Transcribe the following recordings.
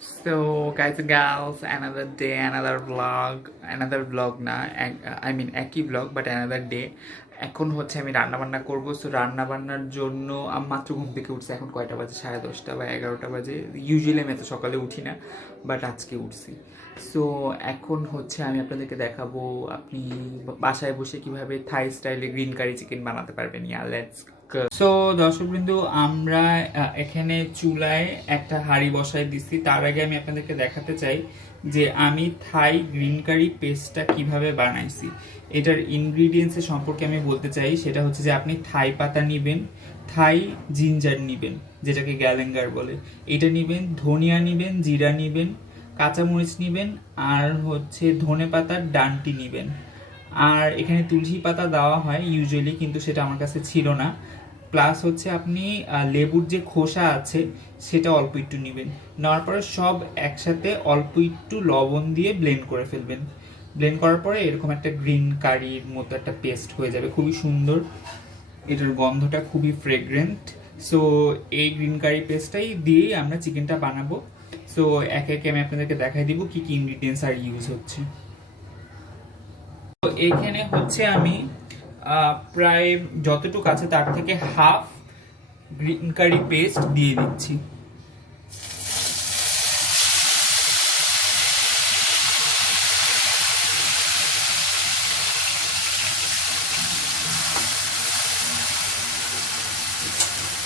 So guys and gals, another day, another vlog না I mean একই vlog but another day. এখন হচ্ছে আমি রান্না বান্না করবো। সো রান্না বান্নার জন্য আমি মাত্র ঘুম থেকে উঠছি। এখন কয়টা বাজে? 10:30 বা 11টা বাজে। ইউজুয়ালি আমি এত সকালে উঠি না, বাট আজকে উঠছি। সো এখন হচ্ছে আমি আপনাদেরকে দেখাবো আপনি বাসায় বসে কিভাবে থাই স্টাইলে গ্রিন কারি চিকেন বানাতে পারবেন। Yeah let's. সো দর্শকবৃন্দ, আমরা এখানে চুলায় একটা হাঁড়ি বসাই দিছি। তার আগে আমি আপনাদেরকে দেখাতে চাই যে আমি থাই গ্রিন কারি পেস্টটা কিভাবে বানাইছি। এটার ইনগ্রিডিয়েন্টসের সম্পর্কে আমি বলতে চাই। সেটা হচ্ছে যে আপনি থাই পাতা নিবেন, থাই জিঞ্জার নিবেন যেটাকে গ্যালেঙ্গার বলে, এটা নিবেন, ধনিয়া নিবেন, জিরা নিবেন, কাঁচামরিচ নিবেন, আর হচ্ছে ধনে পাতার ডান্টি নিবেন। আর এখানে তুলসী পাতা দেওয়া হয় ইউজুয়ালি, কিন্তু সেটা আমার কাছে ছিল না। প্লাস হচ্ছে আপনি লেবুর যে খোসা আছে সেটা অল্প একটু নেবেন। নেওয়ার পরে সব একসাথে অল্প একটু লবণ দিয়ে ব্লেন্ড করে ফেলবেন। ব্লেন্ড করার পরে এরকম একটা গ্রিন কারির মতো একটা পেস্ট হয়ে যাবে, খুবই সুন্দর। এটার গন্ধটা খুবই ফ্রেগ্রেন্ট। সো এই গ্রিন কারি পেস্টটাই দিয়েই আমরা চিকেনটা বানাবো। সো একে একে আমি আপনাদেরকে দেখাই দিব কি কি ইনগ্রিডিয়েন্টস আর ইউজ হচ্ছে। তো এখানে হচ্ছে আমি প্রায় যতটুকু আছে তার থেকে হাফ গ্রিন কারি পেস্ট দিয়ে দিচ্ছি।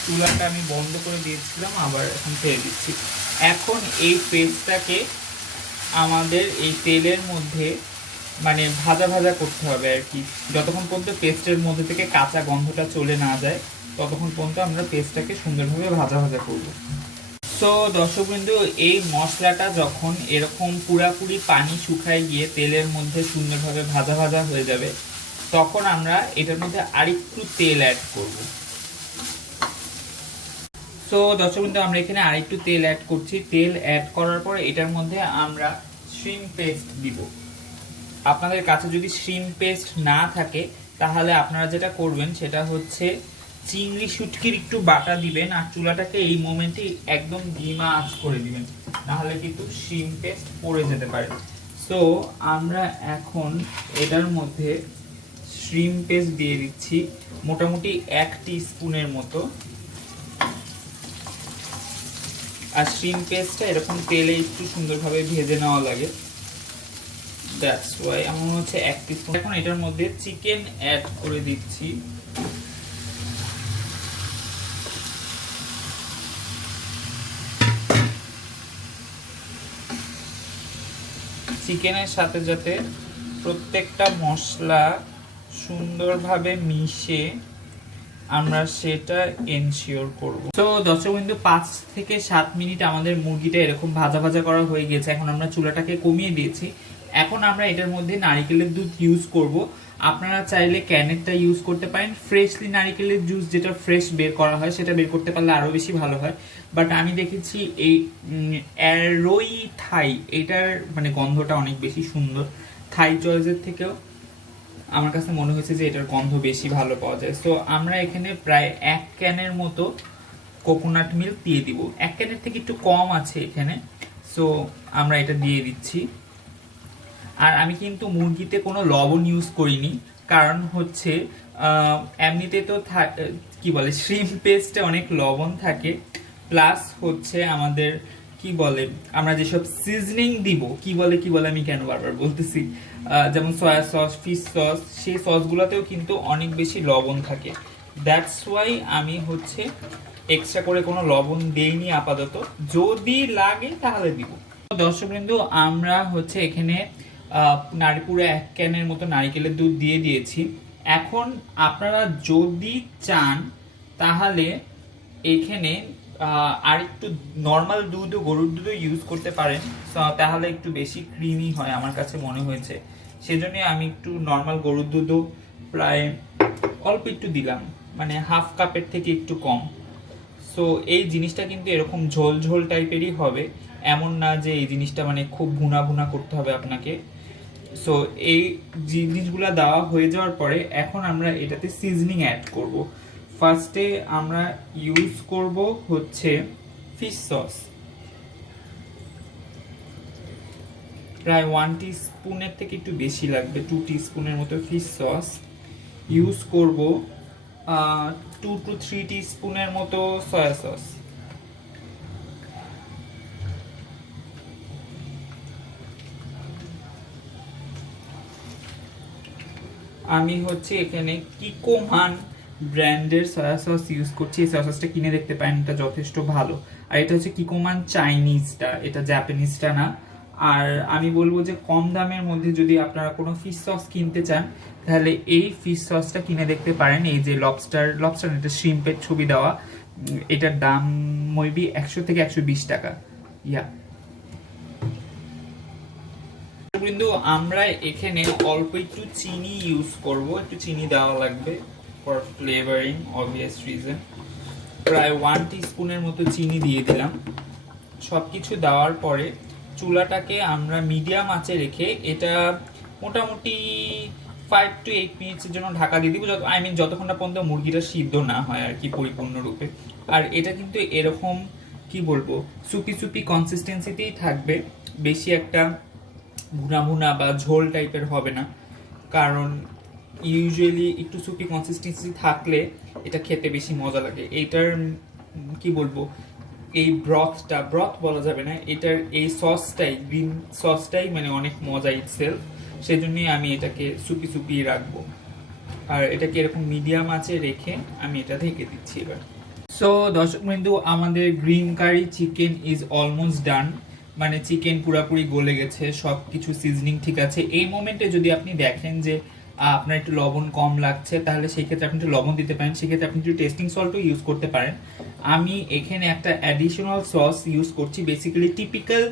চুলাটা আমি বন্ধ করে দিয়েছিলাম, আবার এখন ফেলে দিচ্ছি। এখন এই পেস্টটাকে আমাদের এই তেলের মধ্যে মানে ভাজা ভাজা করতে হবে আর কি। যতক্ষণ পর্যন্ত পেস্টের মধ্যে থেকে কাঁচা গন্ধটা চলে না যায় ততক্ষণ পর্যন্ত আমরা পেস্টটাকে সুন্দরভাবে ভাজা ভাজা করব। তো দর্শকবৃন্দ, এই মশলাটা যখন এরকম পুরাপুরি পানি শুকায় গিয়ে তেলের মধ্যে সুন্দরভাবে ভাজা ভাজা হয়ে যাবে, তখন আমরা এটার মধ্যে আরেকটু তেল অ্যাড করব। তো দর্শকবৃন্দ, আমরা এখানে আরেকটু তেল অ্যাড করছি। তেল অ্যাড করার পর এটার মধ্যে আমরা শ্রিম্প পেস্ট দিব। আপনাদের কাছে যদি শ্রিম্প পেস্ট না থাকে তাহলে আপনারা যেটা করবেন সেটা হচ্ছে চিংড়ি শুটকির একটু বাটা দিবেন, আর চুলাটাকে এই মোমেন্টে একদম ধিমা আঁচ করে দিবেন, নাহলে কিন্তু শ্রিম্প পেস্ট পড়ে যেতে পারে। সো আমরা এখন এটার মধ্যে শ্রিম্প পেস্ট দিয়ে দিচ্ছি মোটামুটি 1 টিস্পুনের মতো। আর শ্রিম্প পেস্টটা এরকম তেলে একটু সুন্দরভাবে ভেজে নেওয়া লাগে, দ্যাটস ওয়াই আমার হচ্ছে 1 টিস্পুন। এখন এটার মধ্যে চিকেন অ্যাড করে দিচ্ছি। চিকেনের সাথে যাতে প্রত্যেকটা মশলা সুন্দরভাবে মিশে আমরা সেটা এনশিওর করব। তো দর্শকবৃন্দ, 5 থেকে 7 মিনিট আমাদের মুরগিটা এরকম ভাজা ভাজা করা হয়ে গেছে। এখন আমরা চুলাটাকে কমিয়ে দিয়েছি। এখন আমরা এটার মধ্যে নারকেলের দুধ ইউজ করব। আপনারা চাইলে ক্যানেরটা ইউজ করতে পারেন। ফ্রেশলি নারকেলের জুস যেটা ফ্রেশ বের করা হয় সেটা বের করতে পারলে আরও বেশি ভালো হয়। বাট আমি দেখেছি এই অ্যারোই থাই, এটার মানে গন্ধটা অনেক বেশি সুন্দর। থাই চয়েসের থেকেও আমার কাছে মনে হয়েছে যে এটার গন্ধ বেশি ভালো পাওয়া যায়। সো আমরা এখানে প্রায় 1 ক্যানের মতো কোকোনাট মিল্ক দিয়ে দিব। 1 ক্যানের থেকে একটু কম আছে এখানে। সো আমরা এটা দিয়ে দিচ্ছি। আর আমি কিন্তু মুরগিতে কোনো লবণ ইউজ করিনি, কারণ হচ্ছে এমনিতে তো কি বলে শ্রিম্প পেস্টে অনেক লবণ থাকে। প্লাস হচ্ছে আমাদের কি বলে আমরা যেসব সিজনিং দিব, কি বলে আমি কেন বারবার বলতেছি, যেমন সয়া সস, ফিশ সস, সেই সসগুলোতেও কিন্তু অনেক বেশি লবণ থাকে। দ্যাটস ওয়াই আমি হচ্ছে এক্সট্রা করে কোনো লবণ দেইনি আপাতত, যদি লাগে তাহলে দিব। দর্শকবৃন্দ, আমরা হচ্ছে এখানে পুরো 1 ক্যানের মতো নারকেলের দুধ দিয়ে দিয়েছি। এখন আপনারা যদি চান তাহলে এখানে আর একটু নর্মাল দুধ, গরুর দুধও ইউজ করতে পারেন, তাহলে একটু বেশি ক্রিমি হয় আমার কাছে মনে হয়েছে। সেজন্য আমি একটু নর্মাল গরুর দুধও প্রায় অল্প একটু দিলাম, মানে হাফ কাপের থেকে একটু কম। সো এই জিনিসটা কিন্তু এরকম ঝোল ঝোল টাইপেরই হবে, এমন না যে এই জিনিসটা মানে খুব ভুনা ভুনা করতে হবে আপনাকে। সো এই জিনিসগুলো দেওয়া হয়ে যাওয়ার পরে এখন আমরা এটাতে সিজনিং অ্যাড করব। ফার্স্টে আমরা ইউজ করব হচ্ছে ফিশ সস। প্রায় 1 টিস্পুনের থেকে একটু বেশি লাগবে, 2 টিস্পুনের মতো ফিশ সস ইউজ করব। 2 to 3 টিস্পুনের মতো সয়া সস। আমি হচ্ছে এখানে কিকোমান ব্র্যান্ডের সয়া সস ইউজ করছি। এই সয়া সসটা কিনে দেখতে পারেন, এটা যথেষ্ট ভালো। আর এটা হচ্ছে কিকোমান চাইনিজটা, এটা জাপানিজটা না। আর আমি বলবো যে কম দামের মধ্যে যদি আপনারা কোনো ফিশ সস কিনতে চান তাহলে এই ফিশ সসটা কিনে দেখতে পারেন। এই যে লবস্টার এটা শ্রিম্পের ছবি দেওয়া, এটার দাম মেবি 100 থেকে 120 টাকা। ইয়া, কিন্তু আমরা এখানে অল্প একটু চিনি ইউজ করব, একটু চিনি দেওয়া লাগবে ফর ফ্লেভারিং অবভিয়াস রিজন। প্রায় 1 টিস্পুনের মতো চিনি দিয়ে দিলাম। সবকিছু দেওয়ার পরে চুলাটাকে আমরা মিডিয়াম আঁচে রেখে এটা মোটামুটি 5 to 8 মিনিটের জন্য ঢাকা দিয়ে দিব। যতক্ষণ না পর্যন্ত মুরগিটা সিদ্ধ না হয় আর কি পরিপূর্ণরূপে। আর এটা কিন্তু এরকম কি বলবো, সুপি সুপি কনসিস্টেন্সিতেই থাকবে, বেশি একটা ভুনা ভুনা বা ঝোল টাইপের হবে না। কারণ ইউজুয়ালি একটু সুপি কনসিস্টেন্সি থাকলে এটা খেতে বেশি মজা লাগে। এইটার কি বলবো, এই ব্রথ বলা যাবে না, এটার এই সসটাই, গ্রিন সসটাই মানে অনেক মজা ইটসেলফ। সেজন্যই আমি এটাকে সুপি সুপি রাখবো। আর এটাকে এরকম মিডিয়াম আঁচে রেখে আমি এটা ঢেকে দিচ্ছি এবার। সো দর্শক বিন্দু, আমাদের green curry chicken is almost done. মানে চিকেন পুরাপুরি গলে গেছে, সবকিছু সিজনিং ঠিক আছে। এই মোমেন্টে যদি আপনি দেখেন যে আপনার একটু লবণ কম লাগছে, তাহলে সেই ক্ষেত্রে আপনি একটু লবণ দিতে পারেন, সেক্ষেত্রে আপনি একটু টেস্টিং সল্টও ইউজ করতে পারেন। আমি এখানে একটা অ্যাডিশনাল সস ইউজ করছি। বেসিক্যালি টিপিক্যাল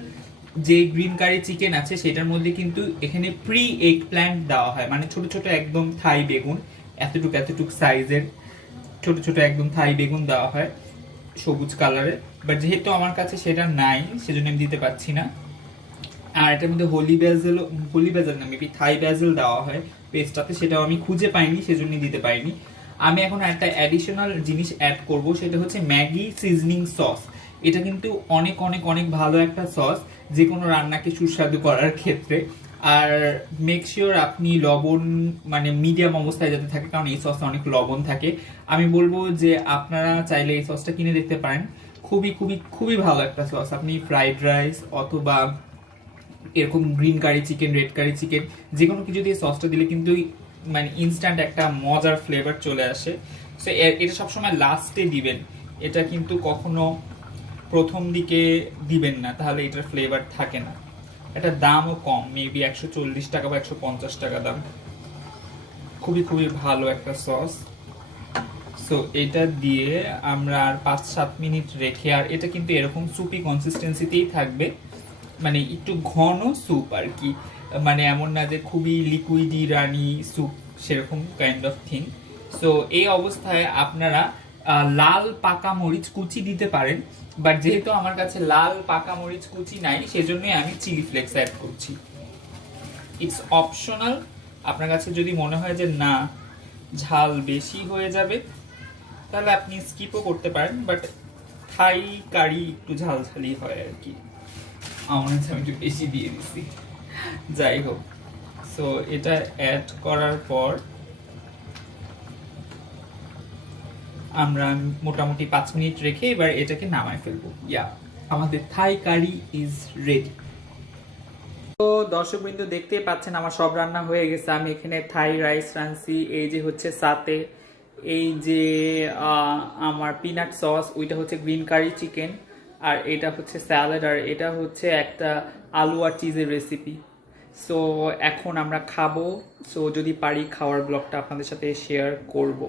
যে গ্রিন কারি চিকেন আছে সেটার মধ্যে কিন্তু এখানে প্রি এগ প্ল্যান্ট দেওয়া হয়, মানে ছোট ছোট একদম থাই বেগুন, এতটুক সাইজের ছোট ছোট একদম থাই বেগুন দেওয়া হয় সবুজ কালারের। বাট যেহেতু আমার কাছে সেটা নাই, সেজন্য আমি দিতে পারছি না। আর এটার মধ্যে হোলি ব্যাজেল না, মেবি থাই ব্যাজেল দেওয়া হয় পেস্টটাতে, সেটাও আমি খুঁজে পাইনি, সেজন্য দিতে পারিনি। আমি এখন একটা অ্যাডিশনাল জিনিস অ্যাড করব, সেটা হচ্ছে ম্যাগি সিজনিং সস। এটা কিন্তু অনেক অনেক অনেক ভালো একটা সস যে কোনো রান্নাকে সুস্বাদু করার ক্ষেত্রে। আর মেক শিওর আপনি লবণ মানে মিডিয়াম অবস্থায় যাতে থাকে, কারণ এই সসে অনেক লবণ থাকে। আমি বলবো যে আপনারা চাইলে এই সসটা কিনে দেখতে পারেন, খুবই খুবই খুবই ভালো একটা সস। আপনি ফ্রাইড রাইস অথবা এরকম green curry chicken, red curry chicken, যে কোনো কিছু দিয়ে সসটা দিলে কিন্তু মানে ইনস্ট্যান্ট একটা মজার ফ্লেভার চলে আসে। সো এটা সবসময় লাস্টে দিবেন, এটা কিন্তু কখনো প্রথম দিকে দিবেন না, তাহলে এটার ফ্লেভার থাকে না। এটার দামও কম, মেবি 140 টাকা বা 150 টাকা দাম। খুবই খুবই ভালো একটা সস। সো এটা দিয়ে আমরা আর 5-7 মিনিট রেখে, আর এটা কিন্তু এরকম সুপি কনসিস্টেন্সিতেই থাকবে, মানে একটু ঘন স্যুপ আর কি, মানে এমন না যে খুবই লিকুইডি রানি স্যুপ, সেরকম কাইন্ড অফ থিং। সো এই অবস্থায় আপনারা লাল পাকা মরিচ কুচি দিতে পারেন, বাট যেহেতু আমার কাছে লাল পাকা মরিচ কুচি নাই, সেজন্যই আমি চিলি ফ্লেক্স অ্যাড করছি। ইটস অপশনাল, আপনার কাছে যদি মনে হয় যে না ঝাল বেশি হয়ে যাবে তাহলে আপনি স্কিপও করতে পারেন, বাট থাই কারি একটু ঝালঝালি হয় আর কি। আমার কাছে আমি একটু বেশি দিয়ে দিচ্ছি, যাই হোক। সো এটা অ্যাড করার পর আমরা মোটামুটি 5 মিনিট রেখে এবার এটাকে নামায় ফেলবো। ইয়া, আমাদের থাই কারি ইজ রেডি। তো দর্শকবৃন্দ দেখতেই পাচ্ছেন আমার সব রান্না হয়ে গেছে। আমি এখানে থাই রাইস রাঁধছি, এই যে হচ্ছে সাথে এই যে আমার পিনাট সস, ওইটা হচ্ছে গ্রিন কারি চিকেন, আর এটা হচ্ছে স্যালাড, আর এটা হচ্ছে একটা আলু আর চিজের রেসিপি। সো এখন আমরা খাবো। সো যদি পারি খাওয়ার ব্লগটা আপনাদের সাথে শেয়ার করব।